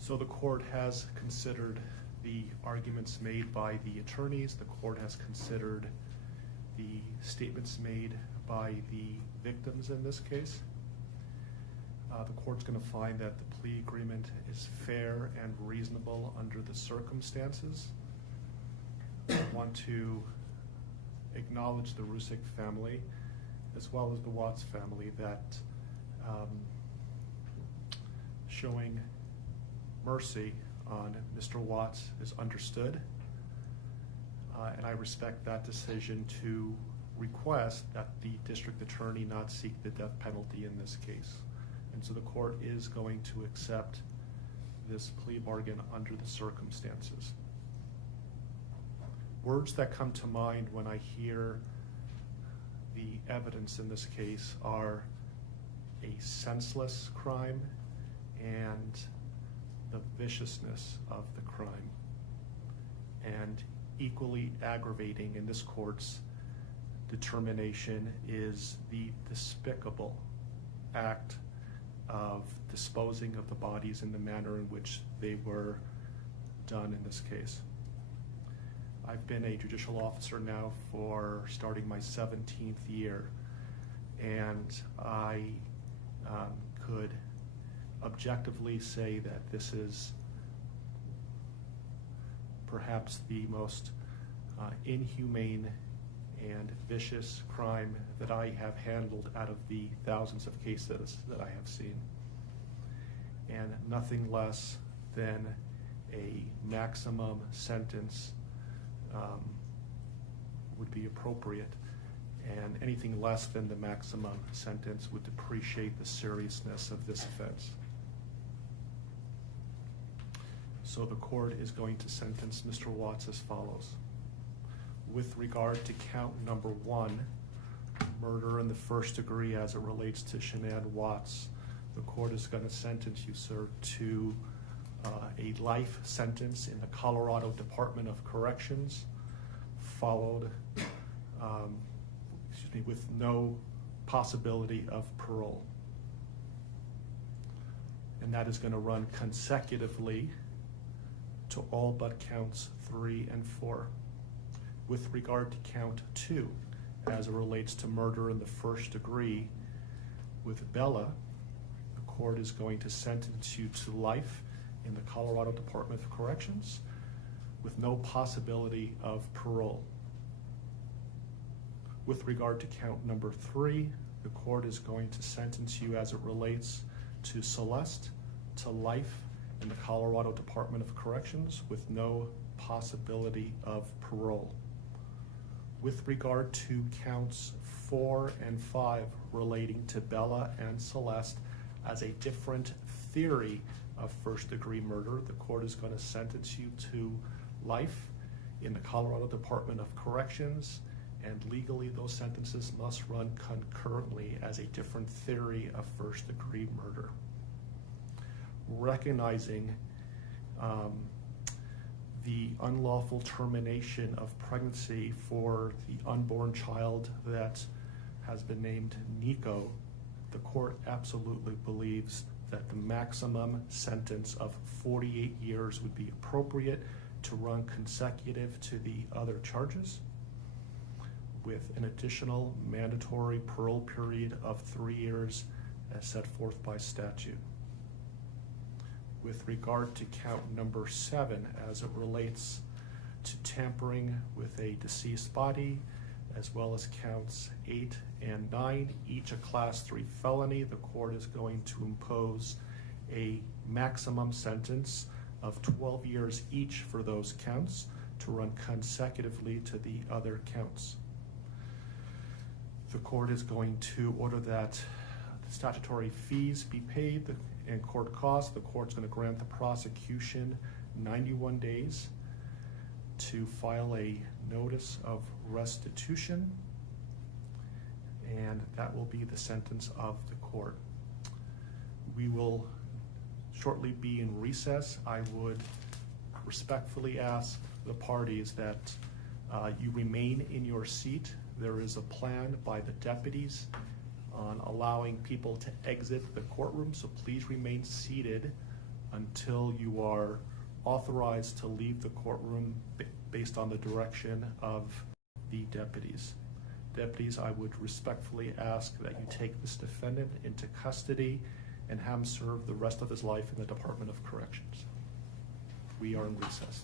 So the court has considered the arguments made by the attorneys. The court has considered the statements made by the victims in this case. The court's going to find that the plea agreement is fair and reasonable under the circumstances. I want to acknowledge the Rusick family as well as the Watts family that showing mercy on Mr. Watts is understood, and I respect that decision to request that the district attorney not seek the death penalty in this case. And so the court is going to accept this plea bargain under the circumstances. Words that come to mind when I hear the evidence in this case are a senseless crime and the viciousness of the crime. And equally aggravating in this court's determination is the despicable act of disposing of the bodies in the manner in which they were done in this case. I've been a judicial officer now for starting my 17th year, and I could objectively say that this is perhaps the most inhumane and vicious crime that I have handled out of the thousands of cases that I have seen. And nothing less than a maximum sentence would be appropriate, and anything less than the maximum sentence would depreciate the seriousness of this offense. So the court is going to sentence Mr. Watts as follows. With regard to count number 1, murder in the first degree as it relates to Shanann Watts, the court is going to sentence you, sir, to a life sentence in the Colorado Department of Corrections, followed with no possibility of parole. And that is going to run consecutively to all but counts 3 and 4. With regard to count 2, as it relates to murder in the first degree with Bella, the court is going to sentence you to life in the Colorado Department of Corrections with no possibility of parole. With regard to count number 3, the court is going to sentence you as it relates to Celeste to life in the Colorado Department of Corrections with no possibility of parole. With regard to counts 4 and 5 relating to Bella and Celeste as a different theory of first-degree murder, the court is going to sentence you to life in the Colorado Department of Corrections, and legally those sentences must run concurrently as a different theory of first-degree murder. Recognizing the unlawful termination of pregnancy for the unborn child that has been named Nico, the court absolutely believes that the maximum sentence of 48 years would be appropriate to run consecutive to the other charges, with an additional mandatory parole period of 3 years as set forth by statute. With regard to count number 7, as it relates to tampering with a deceased body, as well as counts 8 and 9, each a class 3 felony, the court is going to impose a maximum sentence of 12 years each for those counts to run consecutively to the other counts. The court is going to order that the statutory fees be paid and court costs. The court's going to grant the prosecution 91 days to file a notice of restitution, and that will be the sentence of the court. We will shortly be in recess. I would respectfully ask the parties that you remain in your seat. There is a plan by the deputies on allowing people to exit the courtroom, so please remain seated until you are authorized to leave the courtroom based on the direction of the deputies. Deputies, I would respectfully ask that you take this defendant into custody and have him serve the rest of his life in the Department of Corrections. We are in recess.